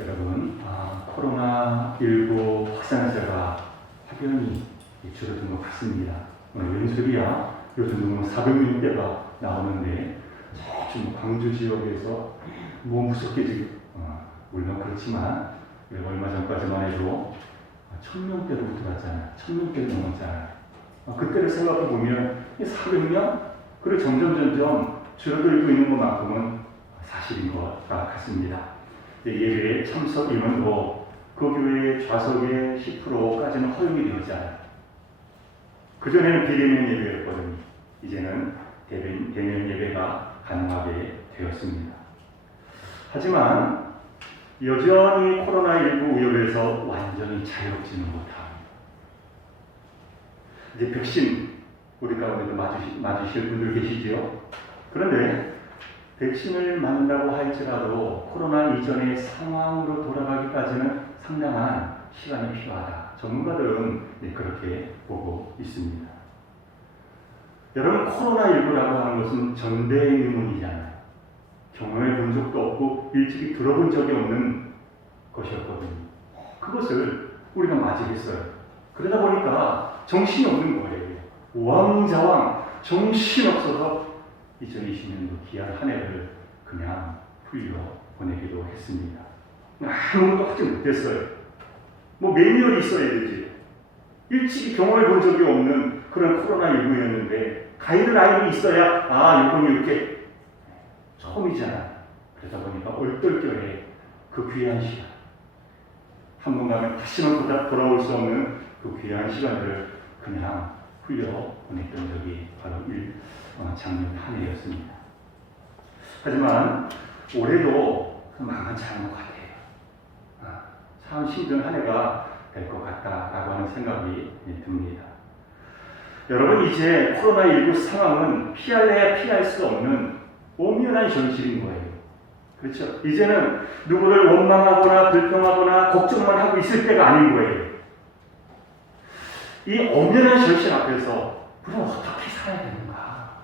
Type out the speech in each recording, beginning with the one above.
여러분, 코로나19 확산세가 확연히 줄어든 것 같습니다. 웬소리야? 요즘 400명대가 나오는데 저쪽 광주 지역에서 무섭게 지금 물론 그렇지만 얼마 전까지만 해도 1000명대로 들어왔잖아요. 1000명대로 넘었잖아요. 그때를 생각해 보면 400명? 그리고 점점 줄어들고 있는 것만큼은 사실인 것 같습니다. 예배에 참석 인원도 그 교회의 좌석의 10%까지는 허용이 되었잖아요. 그전에는 비대면 예배였거든요. 이제는 대면 예배가 가능하게 되었습니다. 하지만 여전히 코로나19 위협에서 완전히 자유롭지는 못합니다. 이제 백신 우리 가운데도 맞으실 분들 계시지요? 그런데 백신을 맞는다고 할지라도 코로나 이전의 상황으로 돌아가기까지는 상당한 시간이 필요하다. 전문가들은 그렇게 보고 있습니다. 여러분, 코로나19라고 하는 것은 전대유문이잖아요. 경험해 본 적도 없고 일찍이 들어본 적이 없는 것이었거든요. 그것을 우리가 맞이했어요. 그러다 보니까 정신이 없는 거예요. 우왕좌왕 정신없어서 2020년도 귀한 한 해를 그냥 흘려 보내기도 했습니다. 아무것도 하지 못했어요. 매뉴얼이 있어야 되지. 일찍이 경험해 본 적이 없는 그런 코로나19였는데 가이드라인이 있어야 이건 이렇게 처음이잖아. 그러다 보니까 얼떨결에 그 귀한 시간, 한 번 가면 다시는 돌아올 수 없는 그 귀한 시간을 그냥 흘려 보냈던 적이 바로 작년 한 해였습니다. 하지만 올해도 만만치 않은 것 같아요. 참 힘든 한 해가 될 것 같다라고 하는 생각이 듭니다. 여러분, 이제 코로나19 상황은 피할래야 피할 수 없는 엄연한 현실인 거예요. 그렇죠? 이제는 누구를 원망하거나 불평하거나 걱정만 하고 있을 때가 아닌 거예요. 이 엄연한 현실 앞에서 우리는 어떻게 살아야 되는가?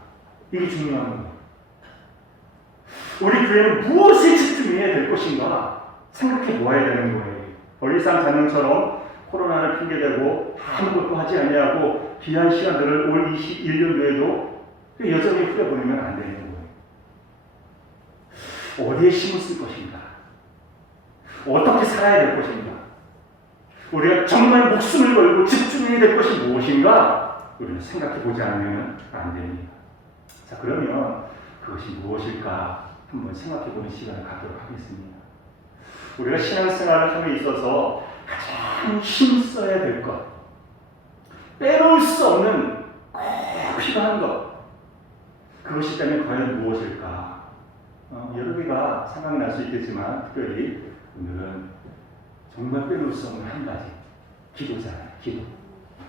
이게 중요한 거예요. 우리 교회는 무엇에 집중해야 될 것인가 생각해 보아야 되는 거예요. 벌리상 자녀처럼 코로나를 핑계대고 아무것도 하지 않냐고 귀한 시간들을 올 21년도에도 여전히 흘려보내면 안 되는 거예요. 어디에 힘을 쓸 것인가? 어떻게 살아야 될 것인가? 우리가 정말 목숨을 걸고 집중해야 될 것이 무엇인가? 우리는 생각해 보지 않으면 안 됩니다. 자, 그러면 그것이 무엇일까? 한번 생각해 보는 시간을 갖도록 하겠습니다. 우리가 신앙생활을 함에 있어서 가장 힘써야 될 것, 빼놓을 수 없는 꼭 필요한 것, 그것이 있다면 과연 무엇일까? 여러 개가 생각이 날 수 있겠지만 특별히 오늘은 정말 빼놓을 수 없는 한 가지, 기도잖아요.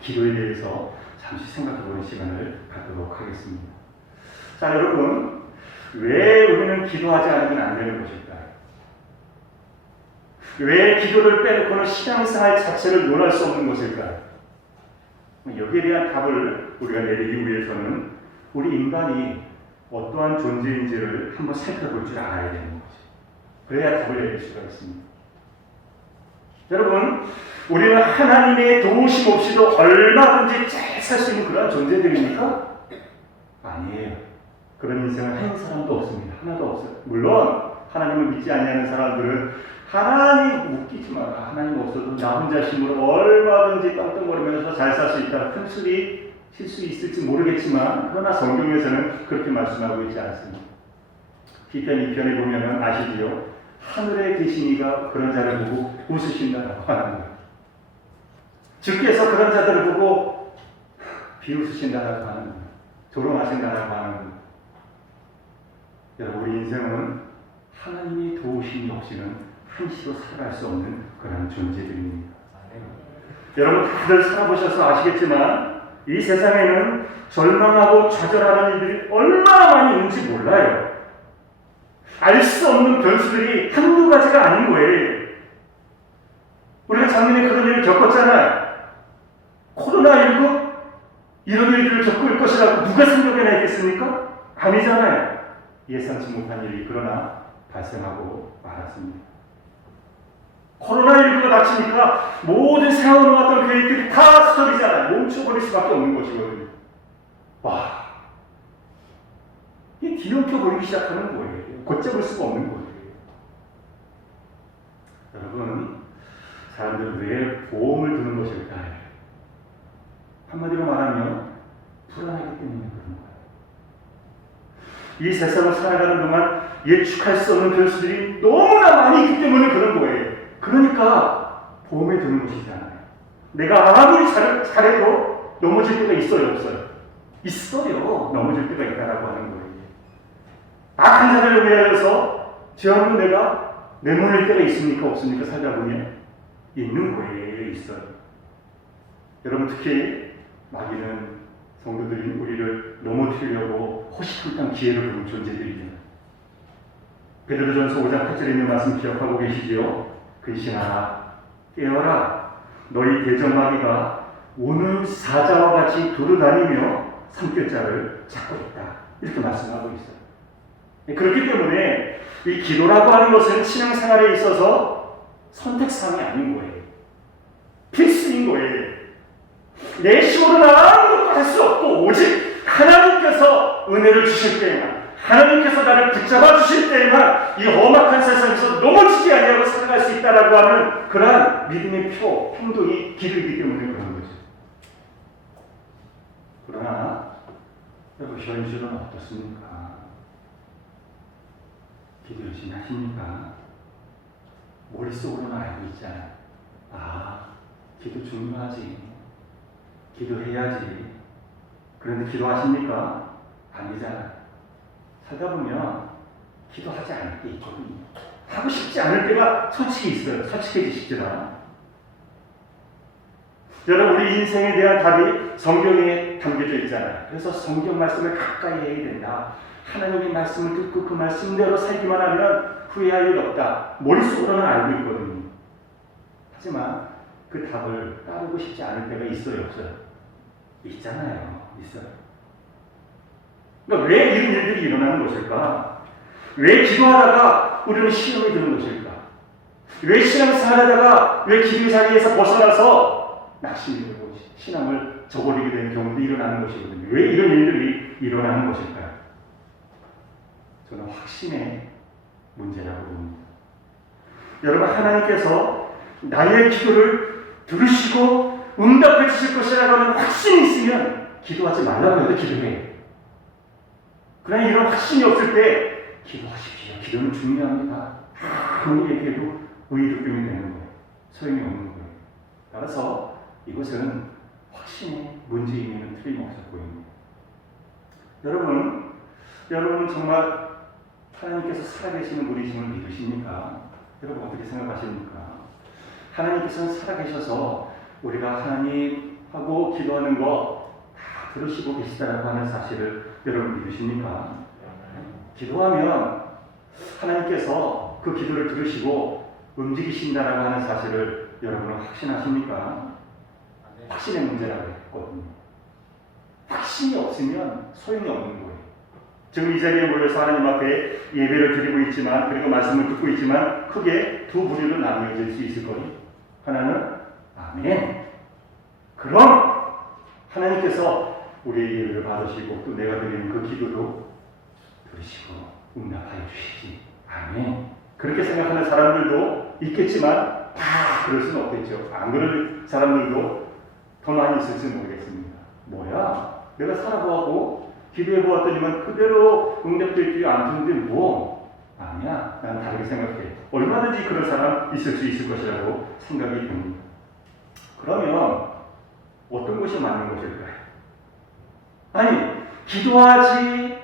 기도에 대해서 잠시 생각해 보는 시간을 갖도록 하겠습니다. 자, 여러분, 왜 우리는 기도하지 않으면 안 되는 것일까요? 왜 기도를 빼놓고는 신앙생활 자체를 논할 수 없는 것일까요? 여기에 대한 답을 우리가 내리기 위해서는 우리 인간이 어떠한 존재인지를 한번 살펴볼 줄 알아야 되는 거죠. 그래야 답을 내릴 수가 있습니다. 여러분, 우리는 하나님의 도우심 없이도 얼마든지 잘 살 수 있는 그런 존재들입니까? 아니에요. 그런 인생은 한 사람도 없습니다. 하나도 없어요. 물론 하나님을 믿지 않는 사람들은 하나님 웃기지 마라. 하나님 없어도 나 혼자 힘으로 얼마든지 떵떵거리면서 잘 살 수 있다. 큰 소리 칠 수 있을지 모르겠지만 그러나 성경에서는 그렇게 말씀하고 있지 않습니다. 시편 2편에 보면 아시지요? 하늘에 계신 이가 그런 자를 보고 웃으신다라고 하는 거예요. 주께서 그런 자들을 보고 비웃으신다라고 하는 거예요. 조롱하신다라고 하는 거예요. 여러분, 우리 인생은 하나님이 도우심이 없이는 한시도 살아갈 수 없는 그런 존재들입니다. 여러분, 다들 살아보셔서 아시겠지만 이 세상에는 절망하고 좌절하는 일들이 얼마나 많이 있는지 몰라요. 알 수 없는 변수들이 한두 가지가 아닌 거예요. 우리가 작년에 그런 일을 겪었잖아요. 코로나19 이런 일들을 겪을 것이라고 누가 생각해나 했겠습니까? 아니잖아요. 예상치 못한 일이 그러나 발생하고 말았습니다. 코로나19가 닥치니까 모든 세워놓은 어떤 계획들이 다 스톱이잖아요. 멈춰버릴 수밖에 없는 것이거든요. 와, 이 뒤엉켜 버리기 시작하는 거예요. 걷잡을 수가 없는 거예요. 여러분, 사람들은 왜 보험을 드는 것일까요? 한마디로 말하면 불안하기 때문에 그런 거예요. 이 세상을 살아가는 동안 예측할 수 없는 변수들이 너무나 많이 있기 때문에 그런 거예요. 그러니까 보험에 드는 것이잖아요. 내가 아무리 잘해도 넘어질 때가 있어요, 없어요? 있어요. 넘어질 때가 있다라고 하는 거예요. 악한 자들을 위하여서 죄 없는 내가 내모낼 때가 있습니까, 없습니까? 살다 보면 있는 거예요, 있어요. 여러분, 특히 마귀는 성도들이 우리를 넘어뜨리려고 허시탄탄 기회를 주는 존재들이잖아요. 베드로전서 5장 8절에 있는 말씀 기억하고 계시지요? 근신하라, 깨어라, 너희 대적마귀가 오는 사자와 같이 두루다니며 삼켜자를 찾고 있다. 이렇게 말씀하고 있어요. 그렇기 때문에 이 기도라고 하는 것은 신앙생활에 있어서 선택사항이 아닌 거예요. 필수인 거예요. 내 힘으로는 아무것도 할 수 없고 오직 하나님께서 은혜를 주실 때에만, 하나님께서 나를 붙잡아 주실 때에만 이 험악한 세상에서 넘어지지 아니하고 살아갈 수 있다라고 하는 그러한 믿음의 행동이 기도이기 때문에 그런 거죠. 그러나 여러분, 현실은 어떻습니까? 기도 열심히 하십니까? 머릿속으로는 알고 있잖아요. 아, 기도 중요하지. 기도해야지. 그런데 기도하십니까? 아니잖아요. 살다 보면 기도하지 않을 때 있거든요. 하고 싶지 않을 때가 솔직히 있어요. 솔직해지시잖아. 여러분, 우리 인생에 대한 답이 성경에 담겨져 있잖아요. 그래서 성경 말씀을 가까이 해야 된다. 하나님의 말씀을 듣고 그 말씀대로 살기만 하면 후회할 일 없다. 머릿속으로는 알고 있거든요. 하지만 그 답을 따르고 싶지 않을 때가 있어요, 없어요? 있잖아요. 있어요. 그러니까 왜 이런 일들이 일어나는 것일까? 왜 기도하다가 우리는 시험이 드는 것일까? 왜 신앙생활하다가 왜 기도 자리에서 벗어나서 낙심이 되고 신앙을 저버리게 되는 경우도 일어나는 것이거든요. 왜 이런 일들이 일어나는 것일까요? 저는 확신의 문제라고 봅니다. 여러분, 하나님께서 나의 기도를 들으시고 응답해 주실 것이라고 하는 확신이 있으면 기도하지 말라고 해도 기도해요. 그러나 이런 확신이 없을 때 기도하십시오. 기도는 중요합니다. 아무리 얘기해도 의의득병이 되는 거예요. 소용이 없는 거예요. 따라서 이것은 확신의 문제임에는 틀림없어 보입니다. 여러분 정말 하나님께서 살아계시는 분이심을 믿으십니까? 여러분 어떻게 생각하십니까? 하나님께서는 살아계셔서 우리가 하나님하고 기도하는 거 다 들으시고 계시다라고 하는 사실을 여러분 믿으십니까? 기도하면 하나님께서 그 기도를 들으시고 움직이신다라고 하는 사실을 여러분은 확신하십니까? 확신의 문제라고 했거든요. 확신이 없으면 소용이 없는 거예요. 지금 이 자리에 모여서 하나님 앞에 예배를 드리고 있지만, 그리고 말씀을 듣고 있지만 크게 두 부류로 나뉘어질 수 있을 거예요. 하나는 아멘. 그럼 하나님께서 우리의 예배를 받으시고 또 내가 드리는 그 기도도 들으시고 응답하여 주시지. 아멘. 그렇게 생각하는 사람들도 있겠지만 다 그럴 수는 없겠죠. 안 그럴 사람들도 더 많이 있을지 모르겠습니다. 뭐야? 내가 살아보고 기도해보았더니만 그대로 응답되지 않던데 뭐? 아니야. 난 다르게 생각해. 얼마든지 그런 사람 있을 수 있을 것이라고 생각이 듭니다. 그러면 어떤 것이 맞는 것일까요? 아니, 기도하지,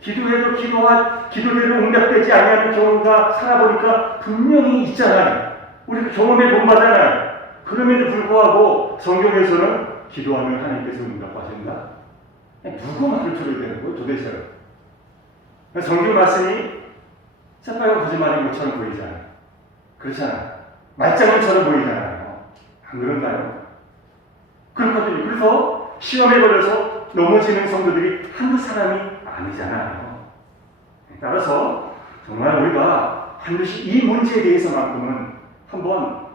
기도해도 기도대로 응답되지 아니하는 경우가 살아보니까 분명히 있잖아요. 우리가 경험해 본 바잖아요. 그럼에도 불구하고 성경에서는 기도하면 하나님께서 응답하신다? 누구 말을 들어야 되는 거예요, 도대체? 성경 말씀이 새빨간 거짓말인 것처럼 보이잖아요. 그렇잖아요. 말장난처럼 보이잖아요. 안 그런가요? 그렇거든요. 그래서 시험에 걸려서 넘어지는 성도들이 한두 사람이 아니잖아요. 따라서 정말 우리가 반드시 이 문제에 대해서만큼은 한번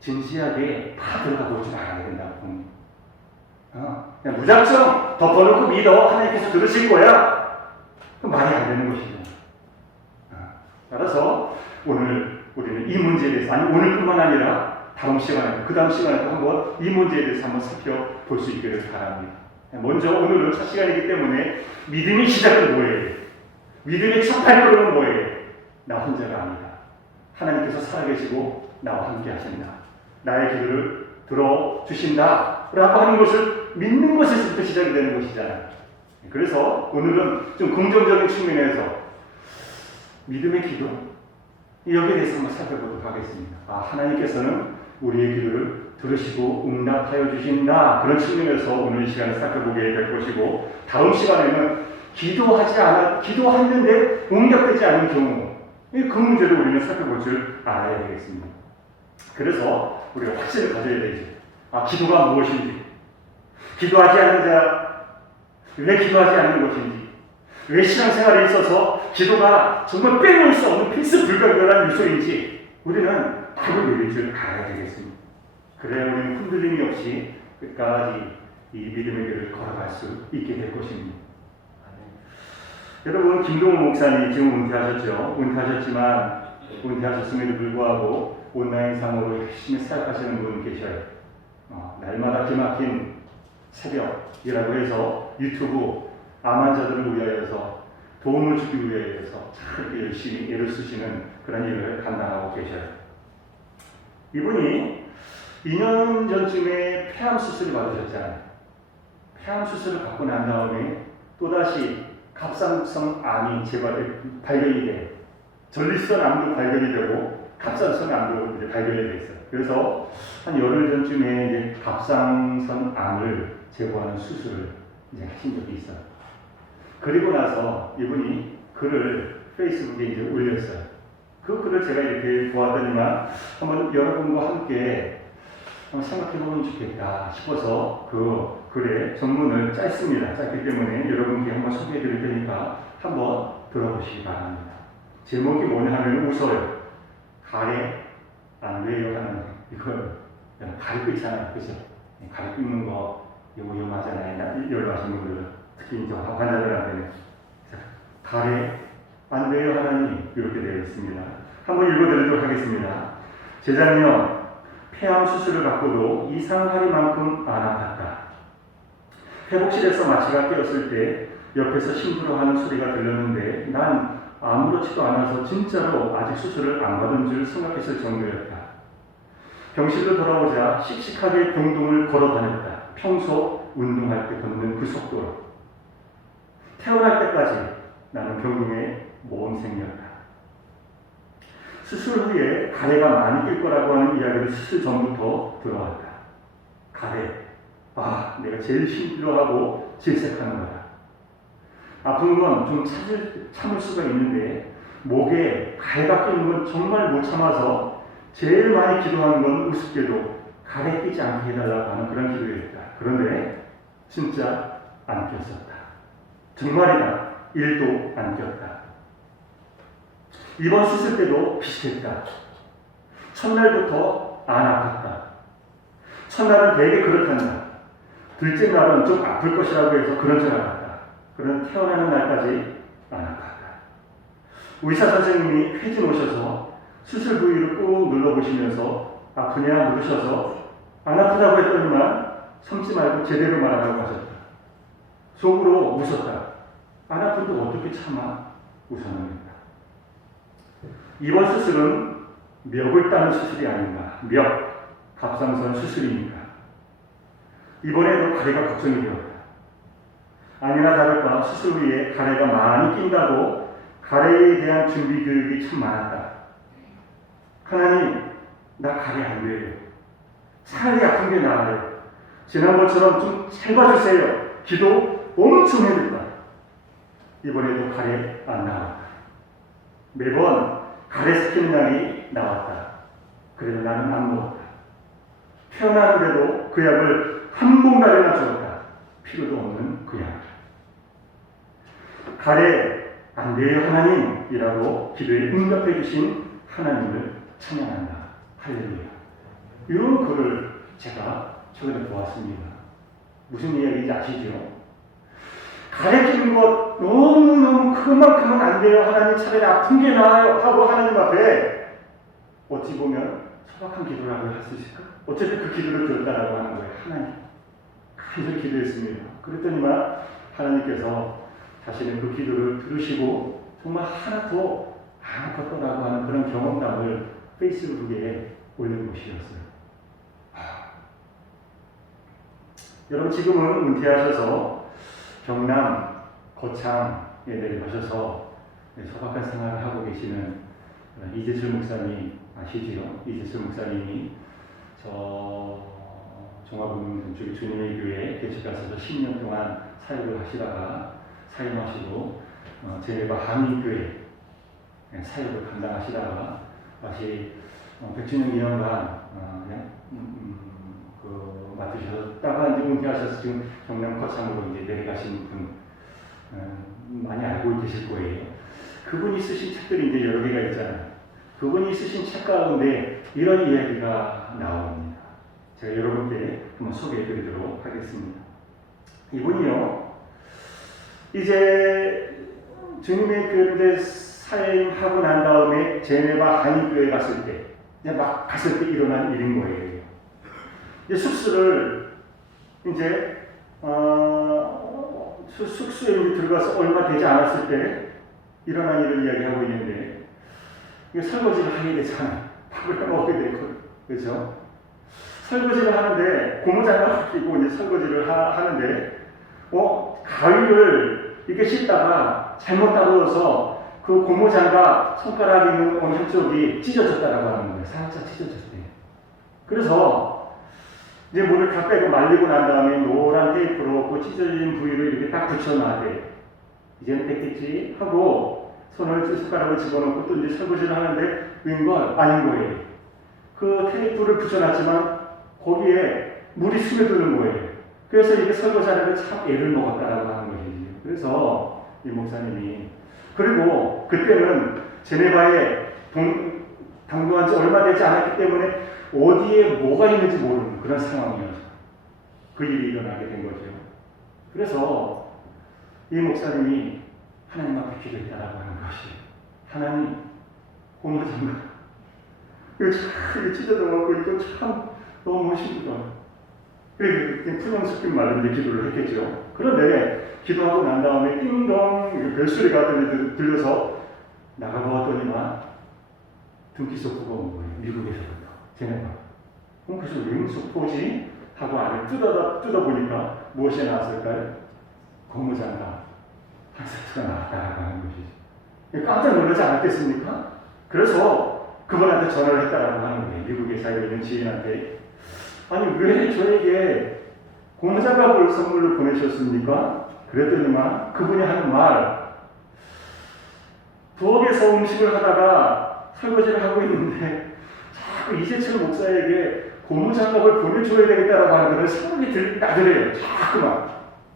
진지하게 다 들어가 보지 말아야 된다고. 그냥 무작정 덮어놓고 믿어. 하나님께서 들으실 거야. 그럼 말이 안 되는 것이죠. 따라서 오늘 우리는 이 문제에 대해서, 아니 오늘뿐만 아니라 다음 시간에, 그 다음 시간에도 한번 이 문제에 대해서 한번 살펴볼 수 있기를 바랍니다. 먼저 오늘은 첫 시간이기 때문에 믿음의 시작은 뭐예요? 믿음의 첫 발걸음은 뭐예요? 나 혼자가 아니다. 하나님께서 살아계시고 나와 함께 하신다. 나의 기도를 들어주신다 라고 하는 것을 믿는 것에서부터 시작이 되는 것이잖아요. 그래서 오늘은 좀 긍정적인 측면에서 믿음의 기도, 여기에 대해서 한번 살펴보도록 하겠습니다. 하나님께서는 우리의 기도를 들으시고 응답하여 주신다. 그런 측면에서 오늘 이 시간을 살펴보게 될 것이고, 다음 시간에는 기도했는데 응답되지 않은 경우, 그 문제를 우리는 살펴볼 줄 알아야 되겠습니다. 그래서 우리가 확신을 가져야 되죠. 기도가 무엇인지, 기도하지 않는 자, 왜 기도하지 않는 것인지, 왜 신앙생활에 있어서 기도가 정말 빼놓을 수 없는 필수 불가결한 요소인지 우리는 답을 내릴 줄 알아야 되겠습니다. 그래야 우리는 흔들림이 없이 끝까지 이 믿음의 길을 걸어갈 수 있게 될 것입니다. 여러분, 김동훈 목사님 지금 은퇴하셨지만 은퇴하셨음에도 불구하고 온라인상으로 열심히 사역하시는 분 계셔요. 날마다 기막힌 새벽이라고 해서 유튜브 암 환자들을 위하여서 도움을 주기 위해서 참 열심히 애를 쓰시는 그런 일을 감당하고 계셔요. 이분이 2년 전쯤에 폐암 수술을 받으셨잖아요. 폐암 수술을 받고 난 다음에 또다시 갑상선 암이 발견이 돼. 전립선 암도 발견이 되고 갑상선 암도 이제 발견이 됐어요. 그래서 한 열흘 전쯤에 이제 갑상선 암을 제거하는 수술을 이제 하신 적이 있어요. 그리고 나서 이분이 글을 페이스북에 이제 올렸어요. 그 글을 제가 이렇게 보았더니만 한번 여러분과 함께 한번 생각해보면 좋겠다 싶어서 그 글의 전문을 짧습니다. 짧기 때문에 여러분께 한번 소개해드릴 테니까 한번 들어보시기 바랍니다. 제목이 뭐냐 하면 웃어요. 가래 안 왜요 하는 이걸 가리고 있잖아요. 그죠? 가리고 있는 거 이거 위험하잖아요. 연로하신 분들은 특히 이제 환자들한테는 가래 안 왜요 하나님 이렇게 되어 있습니다. 한번 읽어드리도록 하겠습니다. 재작년 폐암 수술을 받고도 이상하리만큼 안 아팠다. 회복실에서 마취가 끼었을 때 옆에서 심부름하는 소리가 들렸는데 난 아무렇지도 않아서 진짜로 아직 수술을 안 받은 줄 생각했을 정도였다. 병실로 돌아오자 씩씩하게 병동을 걸어 다녔다. 평소 운동할 때 걷는 그 속도로. 태어날 때까지 나는 병동의 모험생이었다. 수술 후에 가래가 많이 낄 거라고 하는 이야기를 수술 전부터 들어왔다. 가래. 내가 제일 힘들어하고 질색하는 거다. 아픈 건 좀 참을 수가 있는데 목에 가래가 끼는 건 정말 못 참아서 제일 많이 기도하는 건 우습게도 가래 끼지 않게 해달라고 하는 그런 기도였다. 그런데 진짜 안 꼈었다. 정말이다. 1도 안 꼈다. 이번 수술 때도 비슷했다. 첫날부터 안 아팠다. 첫날은 되게 그렇단다. 둘째 날은 좀 아플 것이라고 해서 그런 줄 알았다. 그런 태어나는 날까지 안 아팠다. 의사 선생님이 회진 오셔서 수술 부위를 꾹 눌러보시면서 아프냐 물으셔서 안 아프다고 했더니만 참지 말고 제대로 말하라고 하셨다. 속으로 웃었다. 안 아픈데 어떻게 참아? 웃었습니다. 이번 수술은 멱을 따는 수술이 아닌가. 갑상선 수술이니까. 이번에도 가래가 걱정이 되었다. 아니나 다를까 수술 후에 가래가 많이 낀다고 가래에 대한 준비 교육이 참 많았다. 하나님, 나 가래 안 돼요. 차라리 아픈 게 나아요. 지난번처럼 좀 잘 봐주세요. 기도 엄청 해줬다. 이번에도 가래 안 나왔다. 매번 가래 시키는 날이 나왔다. 그래도 나는 안 먹었다. 태어나는데도 그 약을 한 봉다리나 주었다. 필요도 없는 그 약. 가래 안 돼요 하나님이라고 기도에 응답해 주신 하나님을 찬양한다. 할렐루야. 이런 글을 제가 최근에 보았습니다. 무슨 이야기인지 아시죠? 가르치는 것 너무너무 그만큼은 안 돼요. 하나님 차라리 아픈 게 나아요. 하고 하나님 앞에 어찌 보면 소박한 기도라고 할 수 있을까? 어쨌든 그 기도를 들었다라고 하는 거예요. 하나님. 간절히 기도했습니다. 그랬더니만 하나님께서 자신의 그 기도를 들으시고 정말 하나도 안 아팠더라고 하는 그런 경험담을 페이스북에 올린 것이었어요. 여러분 지금은 은퇴하셔서 경남 거창에 내려가셔서 소박한 생활을 하고 계시는 이재철 목사님 아시지요? 이재철 목사님이 저 종합운동 쪽에 주님의 교회에 개척하셔서 10년 동안 사역을 하시다가 사임하시고 제네바 한인교회 사역을 감당하시다가 다시 100주년 기념관 맡으셨다가 이제 은퇴하셔서 지금 경남 거창으로 이제 내려가신 분 많이 알고 계실 거예요. 그분이 쓰신 책들이 이제 여러 개가 있잖아요. 그분이 쓰신 책 가운데 이런 이야기가 나옵니다. 제가 여러분께 한번 소개해 드리도록 하겠습니다. 이분이요, 이제 주님의 교회에 사임하고 난 다음에 제네바 한인교회 갔을 때, 이제 막 갔을 때 일어난 일인 거예요. 이제 숙소를 이제 숙소에 들어가서 얼마 되지 않았을 때 일어난 일을 이야기하고 있는데, 이게 설거지를 하게 되잖아요. 밥을 먹게 되고, 그렇죠? 설거지를 하는데 고무장갑을 끼고 이제 설거지를 하는데 가위를 이렇게 씻다가 잘못 다루어서 그 고무장갑 손가락 있는 어느 한쪽이 찢어졌다라고 하는 거예요. 살짝 찢어졌대요. 그래서 이제 물을 다 빼고 말리고 난 다음에 노란 테이프로 그 찢어진 부위를 이렇게 딱 붙여놔야 이제는 됐겠지 하고 손가락을 집어넣고 또 이제 설거지를 하는데 웬걸 아닌 거예요. 그 테이프를 붙여놨지만 거기에 물이 스며드는 거예요. 그래서 이게 설거지하는데 참 애를 먹었다라고 하는 것이지. 그래서 이 목사님이, 그리고 그때는 제네바에 당도한 지 얼마 되지 않았기 때문에 어디에 뭐가 있는지 모르는 그런 상황이어서 그 일이 일어나게 된 거죠. 그래서 이 목사님이 하나님 앞에 기도했다라고 하는 것이, 하나님 고무장갑 이거 참 찢어져갖고 이거 참 너무 힘들어. 그냥 푸념 섞인 말로 이제 기도를 했겠죠. 그런데 기도하고 난 다음에 띵동 별소리가 들려서 나가보았더니만 등기 소포가 온 거예요. 미국에서부터. 제네바. 그래서 왜 소포지? 하고 안을 뜯어보니까 무엇이 나왔을까요? 고무장갑 한 세트가 나왔다라고 하는 것이죠. 깜짝 놀라지 않았겠습니까? 그래서 그분한테 전화를 했다라고 하는 거예요. 미국에 살고 있는 지인한테. 아니 왜 저에게 고무장갑을 선물로 보내셨습니까? 그랬더니만 그분이 하는 말, 부엌에서 음식을 하다가 설거지를 하고 있는데 자꾸 이재철 목사에게 고무장갑을 보내줘야 되겠다라고 하는 그런 생각이 나더래요. 자꾸만.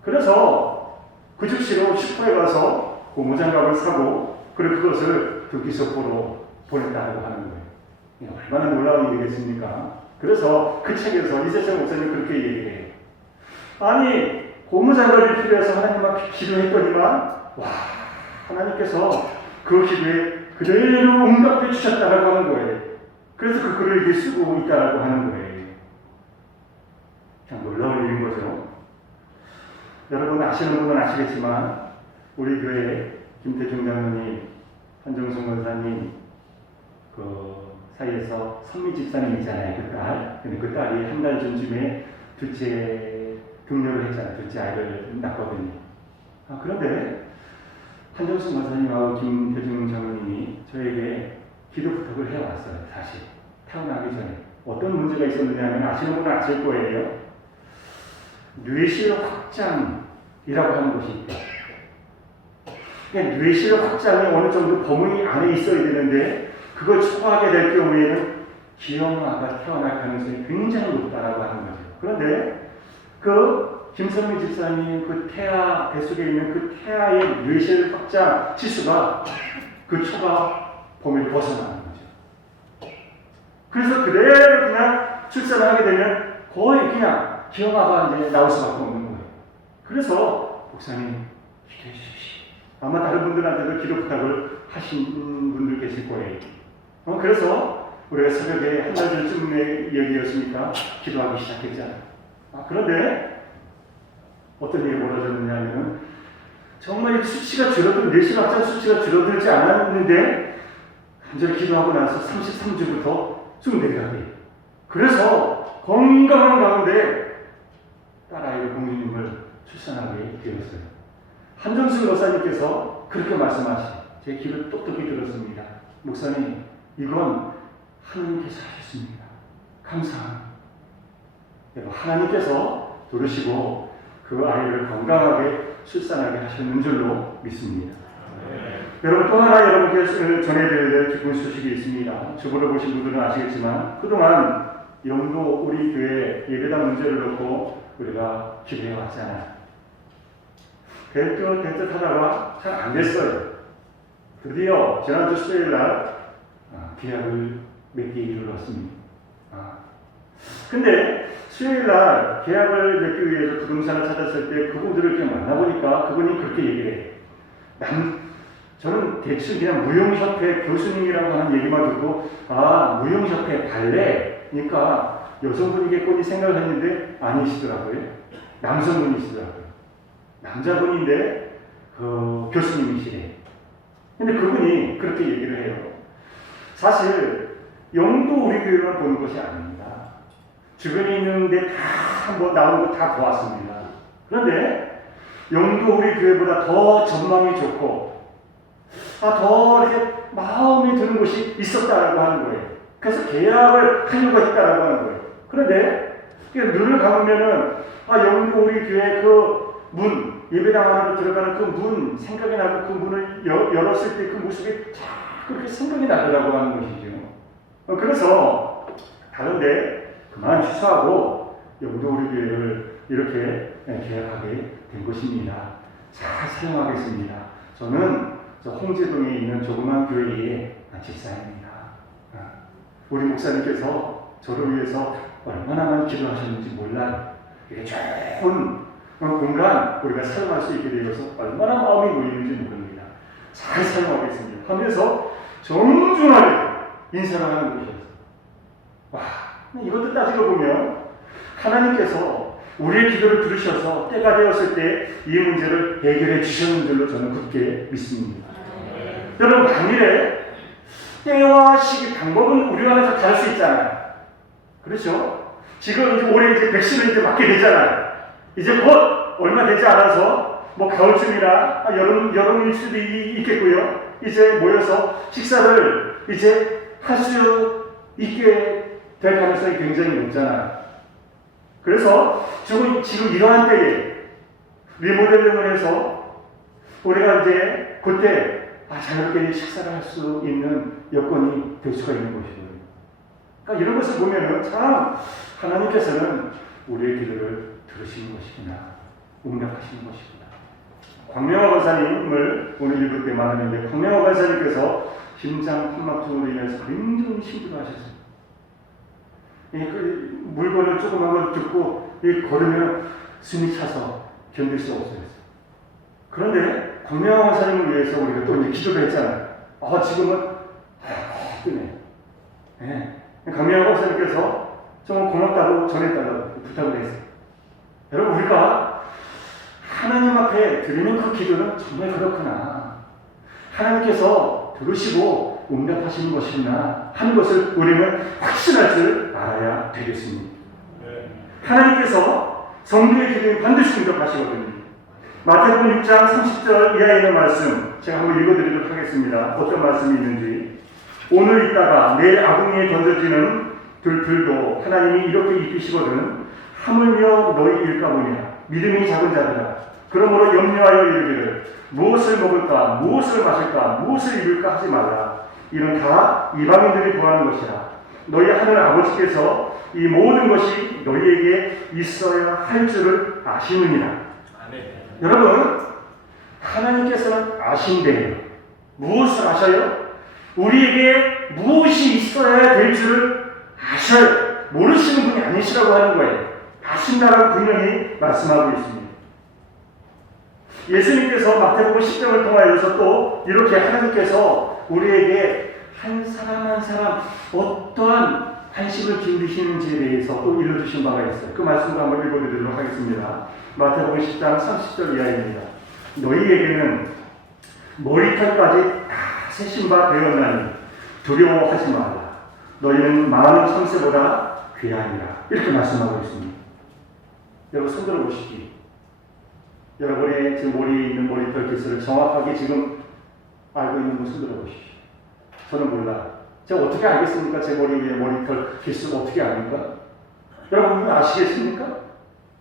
그래서 그 즉시로 슈퍼에 가서 고무장갑을 사고 그리고 그것을 등기소포로 보냈다고 하는 거예요. 얼마나 놀라운 일이겠습니까? 그래서 그 책에서 이재철 목사님 그렇게 얘기해요. 아니 고무장갑이 필요해서 하나님 앞에 기도했더니만 와, 하나님께서 그 기도에 그대로 응답해 주셨다라고 하는 거예요. 그래서 그 글을 이렇게 쓰고 있다라고 하는 거예요. 참 놀라운 일인 거죠. 여러분 아시는 분은 아시겠지만 우리 교회 김태중 장로님, 한정순 권사님 그 사이에서 선미 집사님이잖아요. 그 딸. 근데 그 딸이 한 달 전쯤에 둘째 등료를 했잖아요. 둘째 아이를 낳거든요. 그런데 한정순 권사님하고 김태중 장로님이 저에게 기도 부탁을 해왔어요. 사실 태어나기 전에 어떤 문제가 있었느냐면 아시는 분은 아실 거예요. 뇌실 확장이라고 하는 것이 있다. 그러니까 뇌실 확장이 어느 정도 범위 안에 있어야 되는데 그걸 초과하게 될 경우에는 기형아가 태어날 가능성이 굉장히 높다라고 하는 거죠. 그런데 그 김선미 집사님 그 태아 뱃속에 있는 그 태아의 뇌실 확장 지수가 그 초과 범위를 벗어나는 거죠. 그래서 그대로 그냥 출산을 하게 되면 거의 그냥 기형아가 이제 나올 수밖에 없는 거예요. 그래서 목사님 기도해 주십시오. 아마 다른 분들한테도 기도 부탁을 하신 분들 계실 거예요. 그래서 우리가 새벽에 한 달 전쯤에 얘기였으니까 기도하기 시작했잖아요. 그런데 어떤 일이 벌어졌느냐 하면 정말 수치가 줄어든 내시각장 수치가 줄어들지 않았는데 간절히 기도하고 나서 33주부터 쭉 내려가게. 그래서 건강한 가운데 딸아이를 공주님을 출산하게 되었어요. 한정수 목사님께서 그렇게 말씀하시죠. 제 귀를 똑똑히 들었습니다. 목사님, 이건 하나님께서 하셨습니다. 감사합니다. 하나님께서 들으시고 그 아이를 건강하게 출산하게 하셨는 줄로 믿습니다. 여러분, 또 하나 여러분께 전해드릴 기쁜 소식이 있습니다. 주보를 보신 분들은 아시겠지만 그동안 영도 우리 교회 예배당 문제를 놓고 우리가 기도해 왔잖아요. 될 듯 하다가 잘 안 됐어요. 드디어 지난주 수요일날 계약을 맺기에 이르렀습니다. 근데 수요일날 계약을 맺기 위해서 부동산을 찾았을 때 그분들을 이렇게 만나보니까 그분이 그렇게 얘기를 해요. 저는 대충 그냥 무용협회 교수님이라고 하는 얘기만 듣고 무용협회 발레니까 여성분이겠거니 생각을 했는데 아니시더라고요. 남성분이시더라고요. 남자분인데 교수님이시래요. 근데 그분이 그렇게 얘기를 해요. 사실 영도 우리 교회만 보는 것이 아닙니다. 주변에 있는데 다 한번 나온 거 다 보았습니다. 그런데 영도 우리 교회보다 더 전망이 좋고 더 이렇게 마음에 드는 곳이 있었다라고 하는 거예요. 그래서 계약을 하려고 했다라고 하는 거예요. 그런데 눈을 감으면은 영도 우리 교회 그 문, 예배당 안으로 들어가는 그 문 생각이 나고 그 문을 열었을 때 그 모습이 자 그렇게 생각이 나더라고 하는 것이죠. 그래서 다른데 그만 취소하고 영도 우리 교회를 이렇게 계약하게 된 것입니다. 잘 사용하겠습니다. 저는 홍제동에 있는 조그만 교회의 집사입니다. 우리 목사님께서 저를 위해서 얼마나 많이 기도하셨는지 몰라요. 이게 좋은 공간 우리가 사용할 수 있게 되어서 얼마나 마음이 놓이는지 모릅니다. 잘 사용하겠습니다 하면서 정중하게 인사를 하는 것이었어요. 이것도 따지고 보면 하나님께서 우리의 기도를 들으셔서 때가 되었을 때 이 문제를 해결해 주셨는 줄로 저는 굳게 믿습니다. 여러분, 만일에 때와 시기 방법은 우리 안에서 다를 수 있잖아요. 그렇죠? 지금 이제 올해 이제 백신을 이제 맞게 되잖아요. 이제 곧 얼마 되지 않아서 가을쯤이나 여름일 수도 있겠고요. 이제 모여서 식사를 이제 할 수 있게 될 가능성이 굉장히 높잖아요. 그래서 지금 이러한 때에 리모델링을 해서 우리가 이제 그때 자유롭게 식사를 할 수 있는 여건이 될 수가 있는 것이고요. 그러니까 이런 것을 보면은 참 하나님께서는 우리의 기도를 들으시는 것이구나, 응답하시는 것이구나. 광명화 권사님을 오늘 읽을 때 만났는데 광명화 권사님께서 심장 판막증으로 인해서 굉장히 힘들어하셨어요. 그 물건을 조그만 걸 듣고 걸으면 숨이 차서 견딜 수 없어요. 그런데 광명화 권사님을 위해서 우리가 또 이제 기도를 했잖아요. 지금은 뜨네. 광명화 권사님께서 좀 고맙다고 전했다고 부탁을 했어요. 여러분, 우리가 하나님 앞에 드리는 그 기도는 정말 그렇구나. 하나님께서 들으시고 응답하시는 것이구나 하는 것을 우리는 확신할 줄 알아야 되겠습니다. 하나님께서 성도의 기도에 반드시 응답하시거든요. 마태복음 6장 30절 이하에 있는 말씀 제가 한번 읽어드리도록 하겠습니다. 어떤 말씀이 있는지. 오늘 있다가 내일 아궁이에 던져지는 들도 하나님이 이렇게 입히시거든 하물며 너희 일까보냐. 믿음이 작은 자들아, 그러므로 염려하여 이르기를 무엇을 먹을까, 무엇을 마실까, 무엇을 입을까 하지 말라. 이는 다 이방인들이 구하는 것이라. 너희 하늘 아버지께서 이 모든 것이 너희에게 있어야 할 줄을 아시느니라. 아멘. 여러분, 하나님께서는 아신대요. 무엇을 아셔요? 우리에게 무엇이 있어야 될 줄을 아셔, 모르시는 분이 아니시라고 하는 거예요. 아신다라고 분명히 말씀하고 있습니다. 예수님께서 마태복음 10장을 통하여서 또 이렇게 하나님께서 우리에게 한 사람 한 사람 어떠한 관심을 기울이시는지에 대해서 또 일러주신 바가 있어요. 그 말씀을 한번 읽어드리도록 하겠습니다. 마태복음 10장 30절 이하입니다. 너희에게는 머리털까지 다 세신 바 되었나니 두려워하지 말라. 너희는 많은 참새보다 귀하니라. 이렇게 말씀하고 있습니다. 여러분 손 들어보시기. 여러분의 지금 머리에 있는 머리털 개수를 정확하게 지금 알고 있는 분 손 들어보십시오. 저는 몰라. 제가 어떻게 알겠습니까? 제 머리 위에 머리털 개수를 어떻게 압니까? 여러분 아시겠습니까?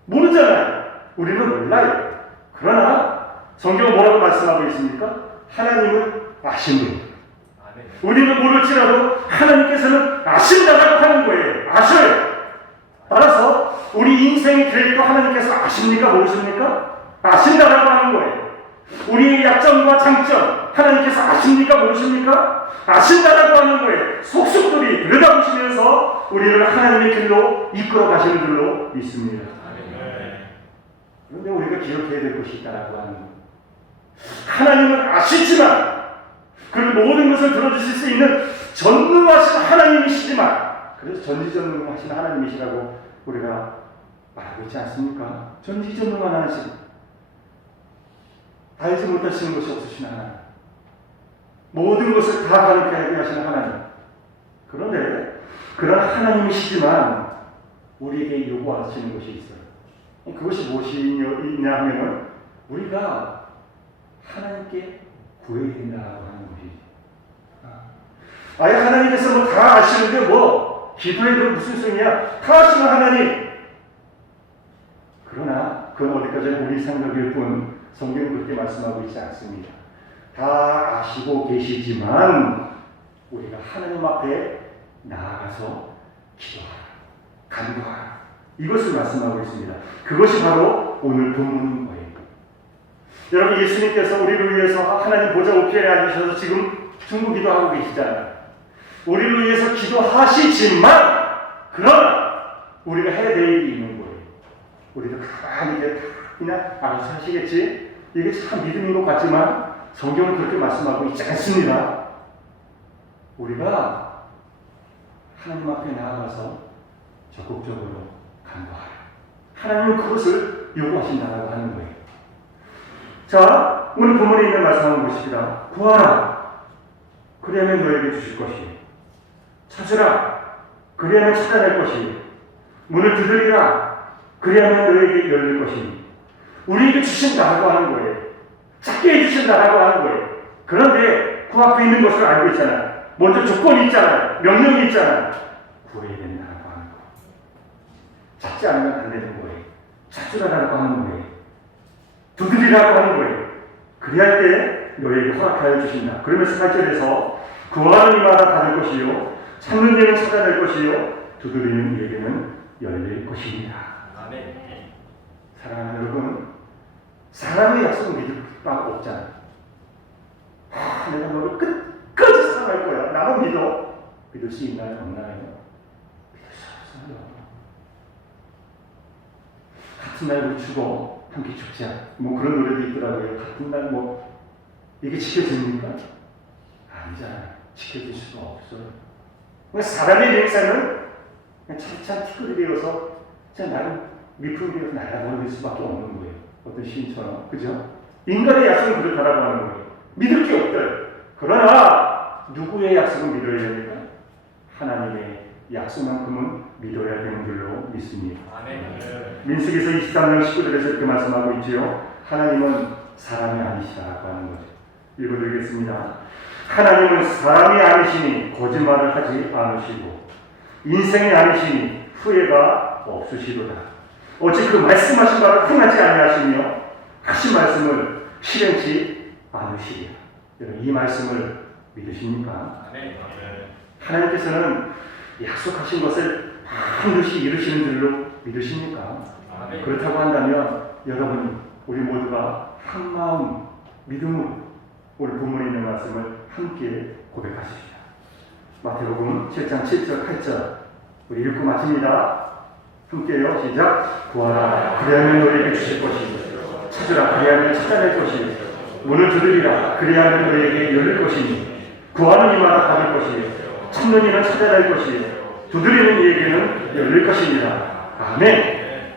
모르잖아요. 우리는 몰라요. 그러나 성경은 뭐라고 말씀하고 있습니까? 하나님은 아십니다. 우리는 모를지라도 하나님께서는 아신다라고 하는 거예요. 아셔요. 따라서 우리 인생의 계획도 하나님께서 아십니까? 모르십니까? 아신다라고 하는 거예요. 우리의 약점과 장점 하나님께서 아십니까? 모르십니까? 아신다라고 하는 거예요. 속속들이 들여다보시면서 우리를 하나님의 길로 이끌어 가시는 줄로 믿습니다. 그런데 우리가 기억해야 될 것이 있다라고 하는 거예요. 하나님은 아시지만 그 모든 것을 들어주실 수 있는 전능하신 하나님이시지만, 그래서 전지전능하신 하나님이시라고 우리가 말하고 있지 않습니까? 전지전능한 하나님, 알지 못하시는 것이 없으신 하나님, 모든 것을 다 가르치게 하시는 하나님. 그런데 그런 하나님이시지만 우리에게 요구하시는 것이 있어요. 그것이 무엇이냐 하면 우리가 하나님께 구해야 된다고 하는 것이지. 아예 하나님께서 뭐 다 아시는데 뭐 기도해도 무슨 소리냐? 다 아시는 하나님. 그러나 그건 어디까지나 우리 생각일 뿐 성경은 그렇게 말씀하고 있지 않습니다. 다 아시고 계시지만 우리가 하나님 앞에 나아가서 기도하라, 간구하라, 이것을 말씀하고 있습니다. 그것이 바로 오늘 본문인 거예요. 여러분, 예수님께서 우리를 위해서 하나님 보좌 우편에 앉으셔서 지금 중보기도 하고 계시잖아요. 우리를 위해서 기도하시지만 그러나 우리가 해야 될 일이 있는 거예요. 우리도 가만히 이제 그냥 알아서 하시겠지? 이게 참 믿음인 것 같지만 성경은 그렇게 말씀하고 있지 않습니다. 우리가 하나님 앞에 나아가서 적극적으로 간구하라. 하나님은 그것을 요구하신다고 하는 거예요. 자, 오늘 본문에 있는 말씀 한번 보십시다. 구하라, 그리하면 너에게 주실 것이요. 찾으라, 그리하면 찾아낼 것이요. 문을 두드리라, 그리하면 너에게 열릴 것이니. 우리에게 주신다라고 하는 거예요. 찾게 해주신다라고 하는 거예요. 그런데 그 앞에 있는 것을 알고 있잖아요. 먼저 조건이 있잖아요. 명령이 있잖아요. 구해야 된다라고 하는 거. 찾지 않으면 안 되는 거예요. 찾으라라고 하는 거예요. 두드리라고 하는 거예요. 그리할 때 너에게 허락하여 주신다. 그러면서 8절에서 구하는 이마다 받을 것이요, 찾는 이는 찾아낼 것이요, 두드리는 이에게는 열릴 것입니다. 아멘. 사랑하는 여러분, 사람의 약속은 믿을 바가 없잖아. 내가 너를 끝까지 사랑할 거야. 나만 믿어. 믿을 수 있나요? 없나요? 믿을 수 없어요. 같은 날 우리 죽어 함께 죽자. 뭐 그런 노래도 있더라고요. 같은 날 뭐 이게 지켜집니까? 아니잖아요. 지켜질 수가 없어요. 사람의 인생은 그냥 차차 티끌이 되어서 그냥 나름 미풍이 되어서 날아버릴 수밖에 없는 거예요. 어떤 시인처럼. 그죠? 인간의 약속은 그렇다라고 하는 거예요. 믿을 게 없대요. 그러나 누구의 약속은 믿어야 됩니까? 하나님의 약속만큼은 믿어야 되는 줄로 믿습니다. 민수기서 23장 19절에서 이렇게 말씀하고 있지요. 하나님은 사람이 아니시라고 하는 거죠. 읽어드리겠습니다. 하나님은 사람이 아니시니 거짓말을 하지 않으시고 인생이 아니시니 후회가 없으시도다. 어찌 그 말씀하신 바를 행하지 아니하시며 하신 말씀을 실행치 않으시리라. 여러분, 이 말씀을 믿으십니까? 하나님께서는 약속하신 것을 반드시 이루시는 줄로 믿으십니까? 그렇다고 한다면 여러분, 우리 모두가 한마음 믿음으로 오늘 본문에 있는 말씀을 함께 고백하십시다. 마태복음 7장 7절 8절 우리 읽고 마칩니다. 함께요. 시작. 구하라. 그리하면 너에게 주실 것이니 찾으라. 그리하면 찾아낼 것이니 문을 두드리라. 그리하면 너에게 열릴 것이니 구하는 이마다 받을 것이니 찾는 이는 찾아낼 것이니 두드리는 이에게는 열릴 것입니다. 아멘.